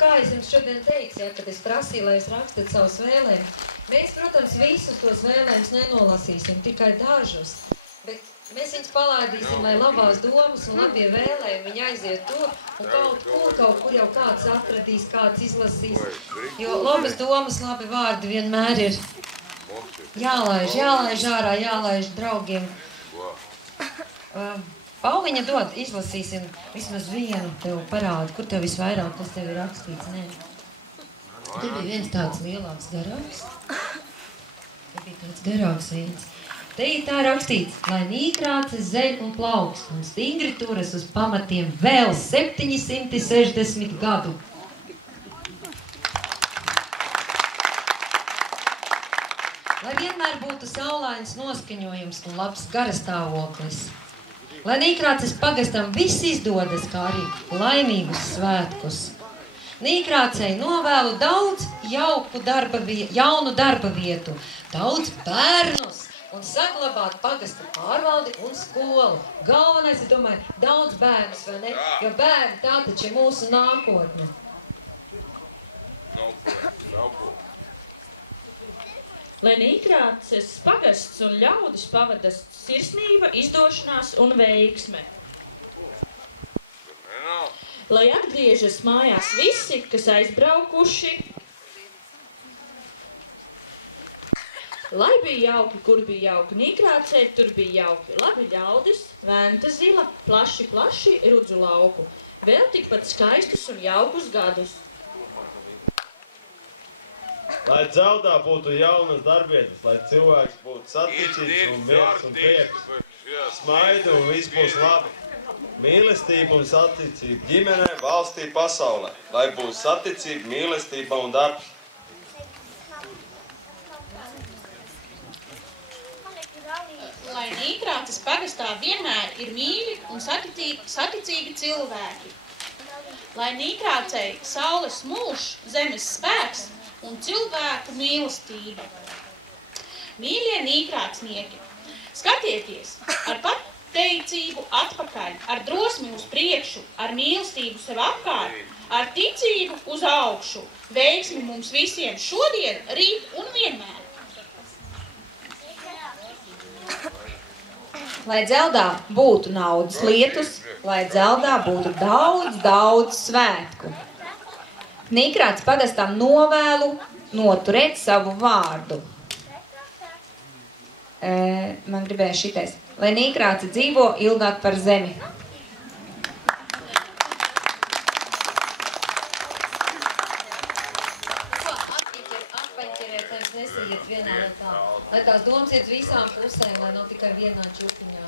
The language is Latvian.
kā es jums šodien teicu, ja, kad es prasīju, lai jūs rakstat savus vēlējumus, mēs, protams, visus tos vēlējumus nenolasīsim, tikai dažus, bet mēs viņus palaidīsim, lai labās domas un labie vēlējumi viņi aiziet tur, un kaut kur jau kāds atradīs, kāds izlasīs, jo labas domas, labi vārdi vienmēr ir jālaiž ārā, jālaiž draugiem. Pauliņa dod, izlasīsim vismaz vienu tev parādu, kur tev visvairāk, kas tev ir rakstīts, nē. Tur bija viens tāds lielāks garāks. Tur bija tāds garāks viens. Te ir tā rakstīts, lai nīkrāces zeļ un plaukst un stingri turas uz pamatiem vēl 760 gadu. Lai vienmēr būtu saulains noskaņojums un labs garastāvoklis. Lai Nīkrāces pagastam viss izdodas, kā arī laimīgus svētkus. Nīkrācei novēlu daudz jaunu darba vietu, daudz bērnus un saglabāt pagasta pārvaldi un skolu. Galvenais, es domāju, daudz bērnus, vai ne? Jo bērni tā taču ir mūsu nākotne. Lai Nīkrāces pagasts un ļaudis pavadas sirsnība, izdošanās un veiksme. Lai atgriežas mājās visi, kas aizbraukuši. Lai bija jauki, kur bija jauki Nīkrācei, tur bija jauki. Labi ļaudis, venta zila, plaši, rudzu lauku. Vēl tikpat skaistus un jaukus gadus. Lai Dzeldā būtu jaunas darbietas, lai cilvēks būtu saticīgs un miers un prieks, smaida un viss būs labi. Mīlestība un saticība ģimenē, valstī, pasaulē, lai būs saticība, mīlestība un darbs. Lai Nīkrāces pagastā vienmēr ir mīļi un saticīgi cilvēki. Lai Nīkrācei saules mūžs, zemes spēks un cilvēku mīlestība. Mīļie Nīkrācnieki, skatieties ar pateicību atpakaļ, ar drosmi uz priekšu, ar mīlestību sev apkārt, ar ticību uz augšu. Veiksmi mums visiem šodien, rīt un vienmēr. Lai Dzeldā būtu naudas lietus, lai Dzeldā būtu daudz svētku. Nīkrāces pagastam novēlu noturēt savu vārdu. Man gribēja šitais. Lai Nīkrāce dzīvo ilgāk par zemi. Atpaņķerēt, lai nesaiet vienā lietā. Lai tās domas iet visām pusēm, lai nav tikai vienā čupiņā.